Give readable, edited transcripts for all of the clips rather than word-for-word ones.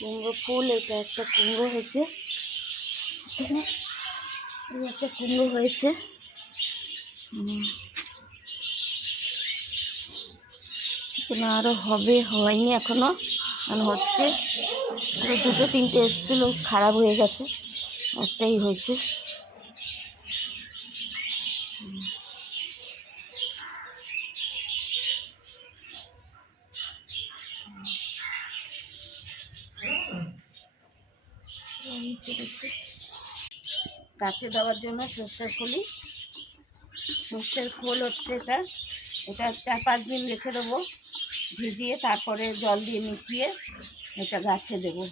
কুমড়ো ফুল, এটা একটা কুমড়ো হয়েছে, এখানে একটা কুমড়ো হয়েছে। এখানে আরও হবে, হয়নি এখনো, হচ্ছে। আরও দুটো তিনটে এসেছিলো, খারাপ হয়ে গেছে, একটাই হয়েছে। গাছে দেওয়ার জন্য সর্ষের খোলি, সর্ষের খোল হচ্ছে এটা 4-5 দিন রেখে দেবো ভিজিয়ে, তারপরে জল দিয়ে মিশিয়ে এটা গাছে দেবো।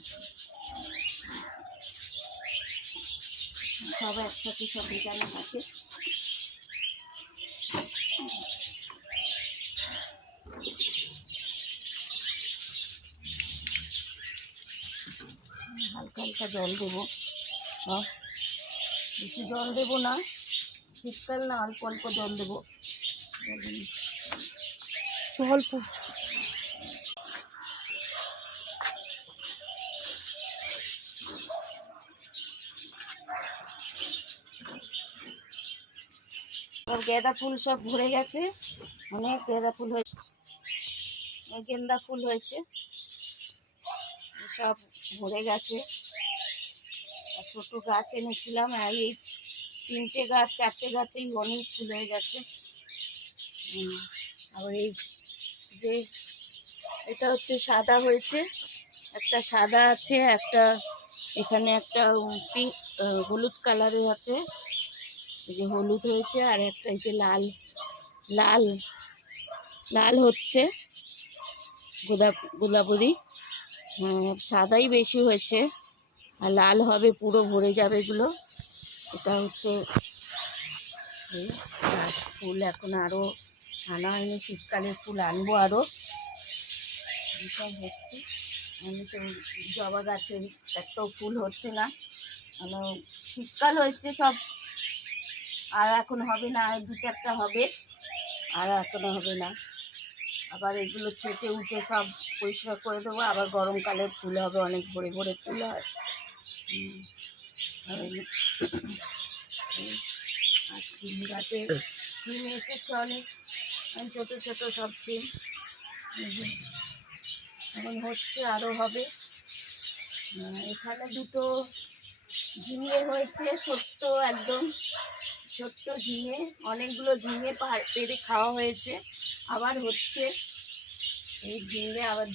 সব একসাথে সব ভিটানো থাকে। হালকা হালকা জল দেবো, বেশি জল দেবো না, শীতকাল না, অল্প অল্প জল দেবো, অল্প। সব গাঁদা ফুল সব ভরে গেছে, অনেক গাঁদা ফুল হয়েছে, গেন্দা ফুল হয়েছে, সব ভরে গেছে। ছোট গাছ এনেছিলাম, এই 3টে গাছ 4টে গাছেই অনেক ফুল হয়ে গেছে। আবার এই যে এটা হচ্ছে সাদা হয়েছে, একটা সাদা আছে, একটা এখানে একটা পিঙ্ক হলুদ কালারের আছে, এই যে হলুদ হয়েছে, আর একটা এই যে লাল লাল লাল হচ্ছে, গোলাপি। সাদাই বেশি হয়েছে, আর লাল হবে, পুরো ভরে যাবে এগুলো। এটা হচ্ছে ফুল, এখন আরও আনা হয়নি, শীতকালের ফুল আনবো আরও। সব হচ্ছে, আমি তো জবা গাছের একটাও ফুল হচ্ছে না, মানে শীতকাল হয়েছে সব, আর এখন হবে না, আর 2-4টা হবে, আর এখনো হবে না। আবার এগুলো ছেটে উঠে সব পরিষ্কার করে দেবো, আবার গরমকালে ফুল হবে, অনেক ভরে ভরে ফুল হয়। আর সিম গাছে সিম এসেছে অনেক, ছোটো ছোটো সব সিম এখন হচ্ছে, আরও হবে। এখানে দুটো ঝিঙে হয়েছে, ছোট্ট একদম ছোট্ট ঝিঙে, অনেকগুলো ঝিঙে পেরে খাওয়া হয়েছে, আবার হচ্ছে এই ঝিঙে আবার